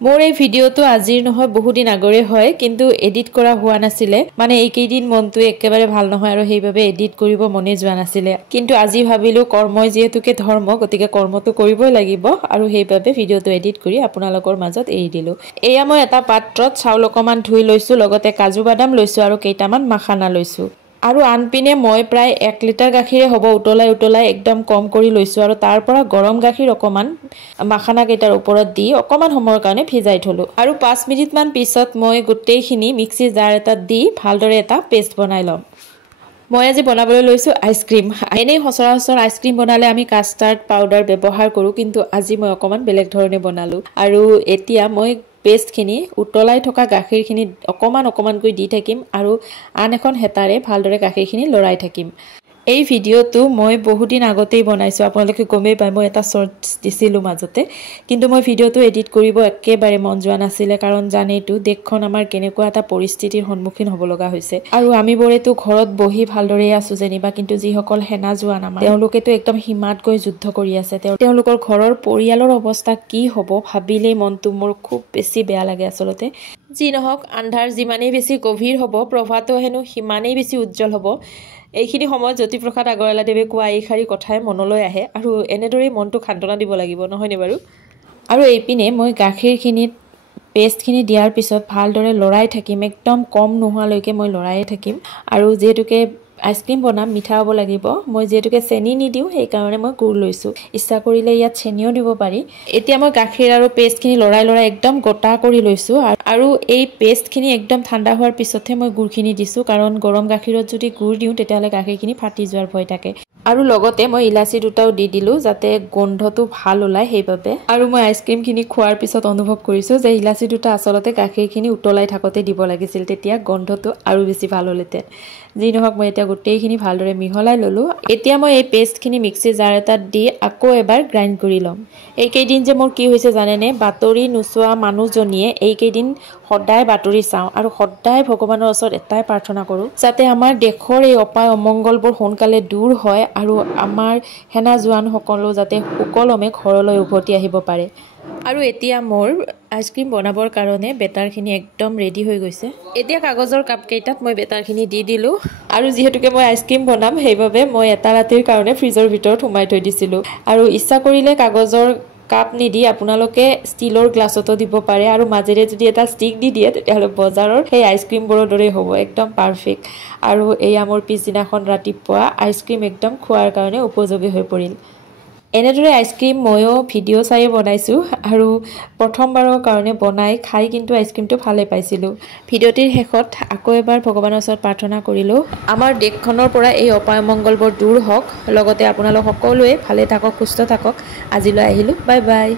মোৰ এই ভিডিওটো আজিৰ নহয় বহুত দিন আগৰে হয় কিন্তু এডিট কৰা হোৱা নাছিলে মানে এইকেইদিন মনটো একেবাৰে ভাল নহয় আৰু সেইভাবে এডিট কৰিব মনে যোৱা নাছিলে কিন্তু আজি ভাবিলো কৰ্মই যেহেতুকে ধৰ্ম গতিকে কৰ্মটো কৰিবই লাগিব আৰু সেইভাবে ভিডিওটো এডিট কৰি আপোনালোকৰ মাজত এৰি দিলো এয়া মই এটা পাত্ৰত চাউল অকমান ধুই লৈছো লগতে কাজু বাদাম লৈছো আৰু কেইটামান মাখানা লৈছো আৰু আনপিনে মই প্ৰায় 1 লিটাৰ গাখীৰে হ'ব উতলাই একদম কম কৰি লৈছো আৰু তাৰ পৰা গৰম গাখীৰ অকমান মাখানা কেইটাৰ ওপৰত দি অকমান সময়ৰ কাৰণে ভিজাই থলো আৰু 5 মিনিট মান পিছত মই গোটেইখিনি মিক্সি জাৰ এটাত দি ভালদৰে এটা পেষ্ট বনাই লম মই আজি বনাবলৈ লৈছো আইসক্ৰীম এনেই সচৰাচৰ আইসক্ৰীম বনালে আমি কাস্টাৰ্ড পাউডাৰ ব্যৱহাৰ কৰো কিন্তু আজি মই অকমান বেলেগ ধৰণে বনালো আৰু এতিয়া মই পেষ্টখিনি উতলাই থকা গাখীৰখিনি অকমান কৈ দি থাকিম আৰু আন এখন হেতাৰে ভালদৰে গাখীৰখিনি লৰাই থাকিম এই ভিডিওটো মই বহুত দিন আগতেই বনাইছো আপোনালোকে গমেই পায় মই এটা শৰ্টস দিছিলো মাজতে কিন্তু মই ভিডিওটো এডিট কৰিব একেবাৰে মন যোৱা নাছিলে কাৰণ জানেইটো দেখখন আমাৰ কেনেকুৱা এটা পৰিস্থিতিৰ সন্মুখীন হ'ব লগা হৈছে আৰু আমি বৰেটো ঘৰত বহি ভালদৰে আছো যেনিবা কিন্তু যিসকল হেনা জোৱান আমাৰ তেওঁলোকেতো একদম হিমাত গৈ যুদ্ধ কৰি আছে তেওঁলোকৰ ঘৰৰ পৰিয়ালৰ অৱস্থা কি হ'ব ভাবিলেই মনটো মোৰ খুব বেছি বেয়া লাগে আসলতে যি নহওক আন্ধাৰ যিমানেই বেছি গভীৰ হ'ব প্ৰভাতো হেনো সিমানেই বেছি উজ্জ্বল হ'ব এইখিনি সময়ত জ্যোতিপ্ৰসাদ আগৰৱালাদেৱে কোৱা এই খাৰী কথাই মনলৈ আহে আৰু এনেদৰে মনটো খান্তনা দিব লাগিব নহয়নে বাৰু আৰু এইপিনে মই গাখীৰখিনিত পেষ্টখিনি দিয়াৰ পিছত ভালদৰে লৰাই থাকিম একদম কম নোহোৱালৈকে মই লৰায়ে থাকিম আৰু যেহেতুকে আইসক্ৰীম বনাম মিঠা হ'ব লাগিব মই যেহেতুকে চেনি নিদিও সেই কাৰণে মই গুৰ লৈছো ইচ্ছা কৰিলে ইয়াত চেনিও দিব পাৰি এতিয়া মই গাখীৰ আৰু পেষ্টখিনি লৰাই একদম গোটা কৰি লৈছো আৰু এই পেষ্টখিনি একদম ঠাণ্ডা হোৱাৰ পিছতহে মই গুৰখিনি দিছো কাৰণ গৰম গাখীৰত যদি গুৰ দিও তেতিয়ালে গাখীৰখিনি ফাটি যোৱাৰ ভয় থাকে আৰু লগতে মই ইলাচি দুটাও দি দিলো যাতে গন্ধটো ভাল ওলাই সেইভাবে আৰু মই আইসক্ৰীমখিনি খোৱাৰ পিছত অনুভৱ কৰিছো যে ইলাচি দুটা আসলতে গাখীৰখিনি উতলাই থাকতে দিব লাগিছিল তেতিয়া গন্ধটো আৰু বেছি ভাল হলতে যি নহওক মই এতিয়া গোটেইখিনি ভালদৰে মিহলাই ললো এতিয়া মই এই পেষ্টখিনি মিক্সি জাৰ এটাত দি আকৌ এবাৰ গ্ৰাইণ্ড কৰি লম এইকেইদিন যে মোৰ কি হৈছে জানেনে বাতৰি নুচোৱা মানুহজনীয়ে এইকেইদিন সদায় বাতৰি চাওঁ আৰু সদায় ভগৱানৰ ওচৰত এটাই প্ৰাৰ্থনা কৰো যাতে আমাৰ দেশৰ এই অপায় অমংগলবোৰ সোনকালে দূৰ হয় আৰু আমাৰ হেনা জোৱান সকলো যাতে সুকলমে ঘৰলৈ উভতি আহিব পাৰে আৰু এতিয়া মোৰ আইসক্ৰীম বনাবৰ কাৰণে বেটাৰখিনি একদম ৰেডি হৈ গৈছে এতিয়া কাগজৰ কাপ কেইটাত মই বেটাৰখিনি দি দিলো আৰু যেহেতুকে মই আইসক্ৰীম বনাম সেইভাবে মই এটা ৰাতিৰ কাৰণে ফ্ৰিজৰ ভিতৰত সোমাই থৈ দিছিলো আৰু ইচ্ছা কৰিলে কাগজৰ কাপ নিদি আপোনালোকে ষ্টিলৰ গ্লাছতো দিব পাৰে আৰু মাজেৰে যদি এটা ষ্টিক দি দিয়ে তেতিয়াহলে বজাৰৰ সেই আইসক্ৰীমবোৰৰ দৰে হ'ব একদম পাৰফেক্ট আৰু এয়া মোৰ পিছদিনাখন ৰাতিপুৱা আইসক্ৰীম একদম খোৱাৰ কাৰণে উপযোগী হৈ পৰিল এনেদৰে আইসক্ৰীম ময়ো ভিডিও চাই বনাইছো আৰু প্ৰথমবাৰৰ কাৰণে বনাই খাই কিন্তু আইসক্ৰীমটো ভালে পাইছিলো ভিডিওটিৰ শেষত আকৌ এবাৰ ভগৱানৰ ওচৰত প্ৰাৰ্থনা কৰিলো আমাৰ দেশখনৰ পৰা এই অপায় মংগলবোৰ দূৰ হওক লগতে আপোনালোক সকলোৱে ভালে থাকক সুস্থ থাকক আজিলৈ আহিলো বাই বাই